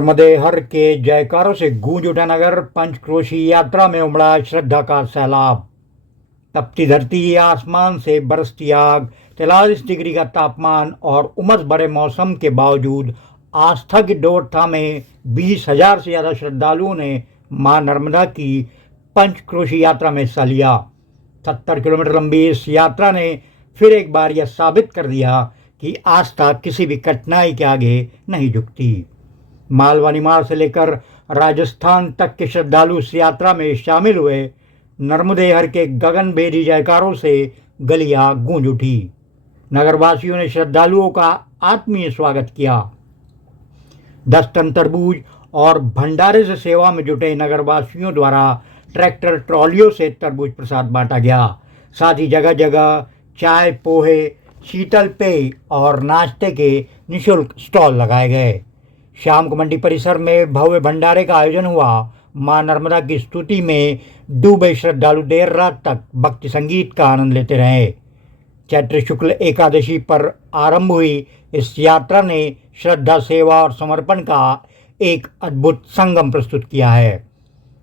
नर्मदे हर के जयकारों से गूंज उठा नगर। पंचक्रोशी यात्रा में उमड़ा श्रद्धा का सैलाब। तपती धरती, आसमान से बरसती आग, 43 डिग्री का तापमान और उमस भरे मौसम के बावजूद आस्था की डोर थामे 20,000 से ज़्यादा श्रद्धालुओं ने मां नर्मदा की पंचक्रोशी यात्रा में हिस्सा लिया। 70 किलोमीटर लंबी इस यात्रा ने फिर एक बार यह साबित कर दिया कि आस्था किसी भी कठिनाई के आगे नहीं झुकती। मालवा निमाड़ से लेकर राजस्थान तक के श्रद्धालु इस यात्रा में शामिल हुए। नर्मदेहर के गगनभेदी जयकारों से गलियां गूंज उठी। नगरवासियों ने श्रद्धालुओं का आत्मीय स्वागत किया। 10 टन तरबूज और भंडारे से सेवा में जुटे नगरवासियों द्वारा ट्रैक्टर ट्रॉलियों से तरबूज प्रसाद बांटा गया। साथ ही जगह जगह चाय, पोहे, शीतल पेय और नाश्ते के निःशुल्क स्टॉल लगाए गए। शाम को मंडी परिसर में भव्य भंडारे का आयोजन हुआ। मां नर्मदा की स्तुति में डूबे श्रद्धालु देर रात तक भक्ति संगीत का आनंद लेते रहे। चैत्र शुक्ल एकादशी पर आरंभ हुई इस यात्रा ने श्रद्धा, सेवा और समर्पण का एक अद्भुत संगम प्रस्तुत किया है।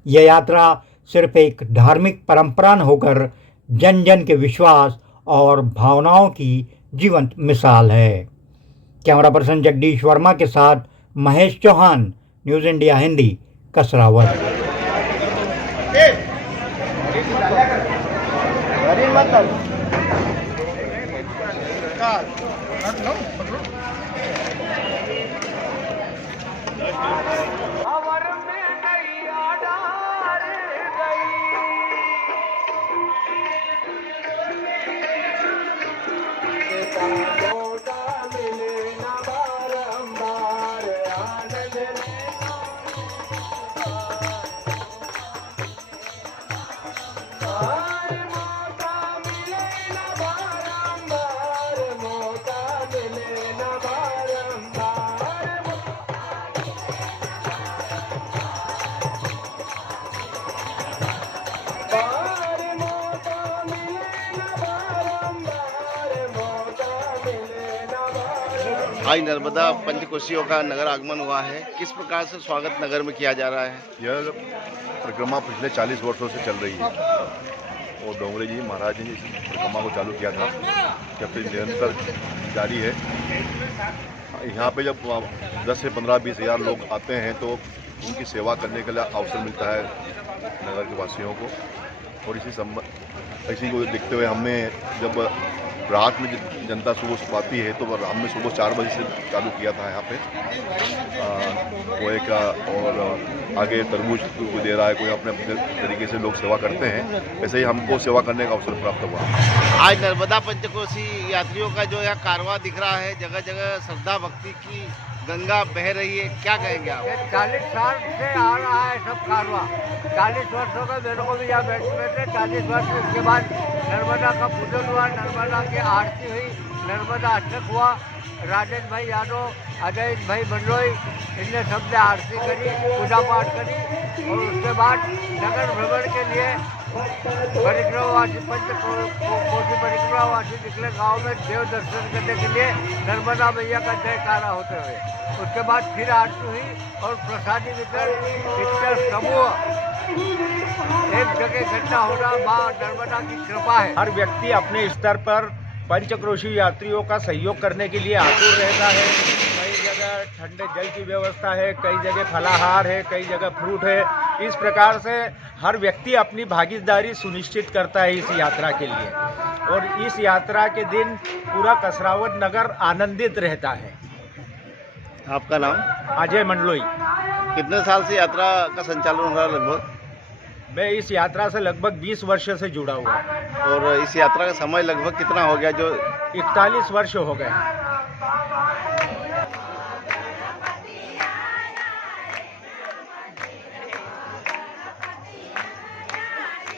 यह यात्रा सिर्फ एक धार्मिक परंपरा न होकर जन जन के विश्वास और भावनाओं की जीवंत मिसाल है। कैमरा पर्सन जगदीश वर्मा के साथ महेश चौहान, न्यूज़ इंडिया हिंदी, कसरावत। आज नर्मदा पंचकोशियों का नगर आगमन हुआ है। किस प्रकार से स्वागत नगर में किया जा रहा है? यह परिक्रमा पिछले 40 वर्षों से चल रही है और डोंगरे जी महाराज ने इस परिक्रमा को चालू किया था, जब से निरंतर जारी है। यहाँ पे जब 10 से 15-20 हज़ार लोग आते हैं तो उनकी सेवा करने के लिए अवसर मिलता है नगर के वासियों को। और इसी को देखते हुए हमने जब रात में जनता सुबह आती है तो हमने सुबह 4 बजे से चालू किया था यहाँ पे पोहे का, और आगे तरबूज कोई दे रहा है, कोई अपने अपने तरीके से लोग सेवा करते हैं। वैसे ही हमको सेवा करने का अवसर प्राप्त हुआ। आज नर्मदा पंचकोशी यात्रियों का जो यहाँ कारवां दिख रहा है, जगह जगह श्रद्धा भक्ति की गंगा बह रही है, क्या कहेंगे आप? 40 साल से आ रहा है सब कारवां। 40 वर्षों का मेरे को भी यहाँ बैठे 40 वर्ष। उसके बाद नर्मदा का पूजन हुआ, नर्मदा की आरती हुई, नर्मदा अष्टक हुआ। राजेश भाई यादव, अजय भाई मंडलोई, इनने सबने आरती करी, पूजा पाठ करी। और उसके बाद नगर भ्रमण के लिए परिक्रमावासी पंचकोशी परिक्रमावासी निकले गांव में देव दर्शन करने के लिए नर्मदा मैया का जयकारा होते हुए। उसके बाद फिर आरती हुई और प्रसादी वितरण समूह एक जगह इकट्ठा होना माँ नर्मदा की कृपा है। हर व्यक्ति अपने स्तर पर पंचक्रोशी यात्रियों का सहयोग करने के लिए आतुर रहता है। कई जगह ठंडे जल की व्यवस्था है, कई जगह फलाहार है, कई जगह फ्रूट है। इस प्रकार से हर व्यक्ति अपनी भागीदारी सुनिश्चित करता है इस यात्रा के लिए। और इस यात्रा के दिन पूरा कसरावत नगर आनंदित रहता है। आपका नाम? अजय मंडलोई। कितने साल से यात्रा का संचालन हो रहा है? लगभग मैं इस यात्रा से लगभग 20 वर्ष से जुड़ा हुआ। और इस यात्रा का समय लगभग कितना हो गया? जो 41 वर्ष हो गए।